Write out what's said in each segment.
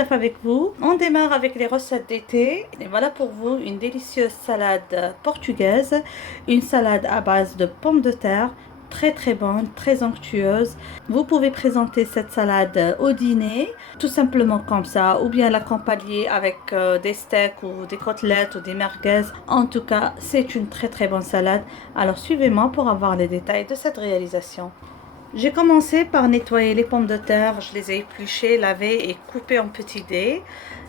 Najaf avec vous. On démarre avec les recettes d'été. Et voilà pour vous une délicieuse salade portugaise. Une salade à base de pommes de terre. Très bonne, très onctueuse. Vous pouvez présenter cette salade au dîner, tout simplement comme ça, ou bien l'accompagner avec des steaks ou des côtelettes ou des merguez. En tout cas, c'est une très bonne salade. Alors suivez-moi pour avoir les détails de cette réalisation. J'ai commencé par nettoyer les pommes de terre, je les ai épluchées, lavées et coupées en petits dés,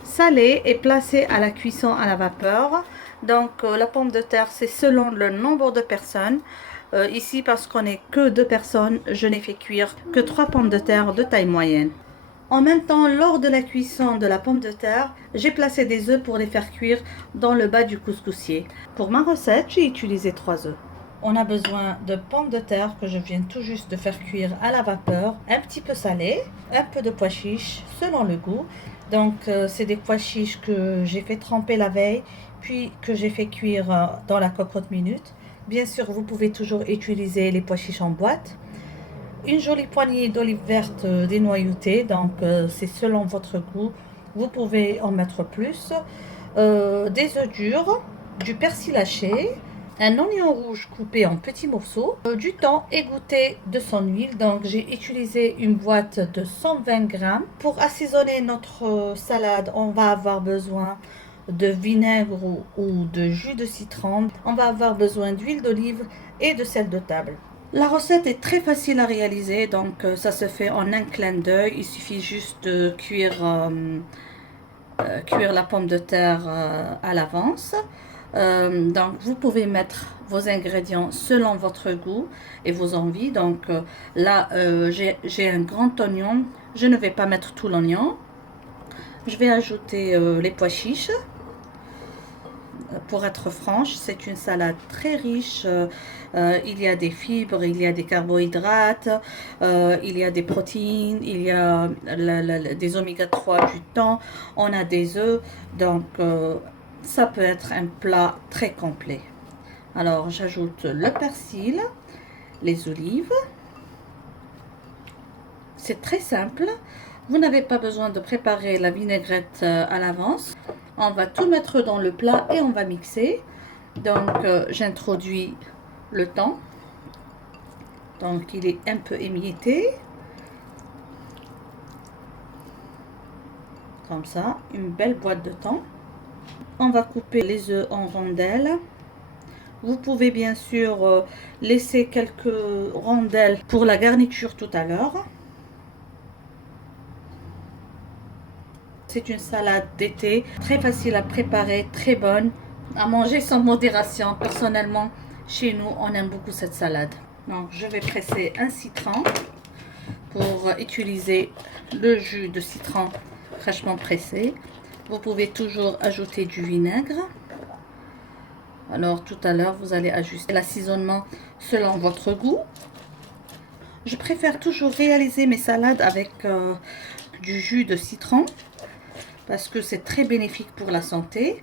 salées et placées à la cuisson à la vapeur. Donc la pomme de terre, c'est selon le nombre de personnes. Ici, parce qu'on n'est que 2 personnes, je n'ai fait cuire que 3 pommes de terre de taille moyenne. En même temps, lors de la cuisson de la pomme de terre, j'ai placé des œufs pour les faire cuire dans le bas du couscoussier. Pour ma recette, j'ai utilisé 3 œufs. On a besoin de pommes de terre que je viens tout juste de faire cuire à la vapeur, un petit peu salé, un peu de pois chiches selon le goût. Donc c'est des pois chiches que j'ai fait tremper la veille, puis que j'ai fait cuire dans la cocotte minute. Bien sûr, vous pouvez toujours utiliser les pois chiches en boîte. Une jolie poignée d'olives vertes dénoyautées, donc c'est selon votre goût. Vous pouvez en mettre plus. Des œufs durs, du persil haché, un oignon rouge coupé en petits morceaux, du thon égoutté de son huile. Donc j'ai utilisé une boîte de 120 grammes. Pour assaisonner notre salade, on va avoir besoin de vinaigre ou de jus de citron. On va avoir besoin d'huile d'olive et de sel de table. La recette est très facile à réaliser, donc ça se fait en un clin d'œil. Il suffit juste de cuire la pomme de terre à l'avance. Donc vous pouvez mettre vos ingrédients selon votre goût et vos envies. Donc là j'ai un grand oignon, je ne vais pas mettre tout l'oignon. Je vais ajouter les pois chiches. Pour être franche, c'est une salade très riche. Il y a des fibres, il y a des carbohydrates, il y a des protéines, il y a des oméga 3 du thon, on a des œufs. Donc ça peut être un plat très complet. Alors j'ajoute le persil, les olives. C'est très simple. Vous n'avez pas besoin de préparer la vinaigrette à l'avance. On va tout mettre dans le plat et on va mixer. Donc j'introduis le thon. Donc il est un peu émietté. Comme ça, une belle boîte de thon. On va couper les œufs en rondelles. Vous pouvez bien sûr laisser quelques rondelles pour la garniture tout à l'heure. C'est une salade d'été, très facile à préparer, très bonne, à manger sans modération. Personnellement, chez nous, on aime beaucoup cette salade. Donc, je vais presser un citron pour utiliser le jus de citron fraîchement pressé. Vous pouvez toujours ajouter du vinaigre. Alors, tout à l'heure, vous allez ajuster l'assaisonnement selon votre goût. Je préfère toujours réaliser mes salades avec du jus de citron, parce que c'est très bénéfique pour la santé.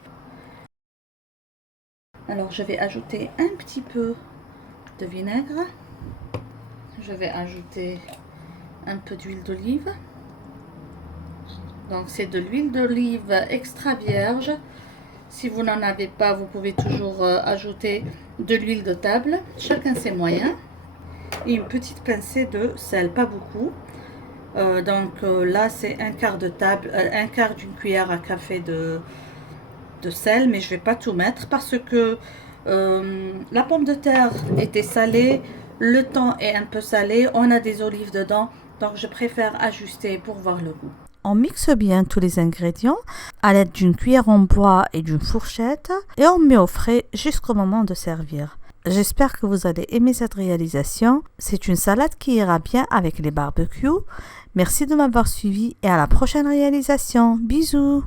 Alors je vais ajouter un petit peu de vinaigre. Je vais ajouter un peu d'huile d'olive. Donc c'est de l'huile d'olive extra vierge. Si vous n'en avez pas, vous pouvez toujours ajouter de l'huile de table. Chacun ses moyens. Et une petite pincée de sel, pas beaucoup. Là c'est un quart de table, un quart d'une cuillère à café de sel, mais je vais pas tout mettre parce que la pomme de terre était salée, le thon est un peu salé, on a des olives dedans, donc je préfère ajuster pour voir le goût. On mixe bien tous les ingrédients à l'aide d'une cuillère en bois et d'une fourchette et on met au frais jusqu'au moment de servir. J'espère que vous allez aimer cette réalisation. C'est une salade qui ira bien avec les barbecues. Merci de m'avoir suivi et à la prochaine réalisation. Bisous!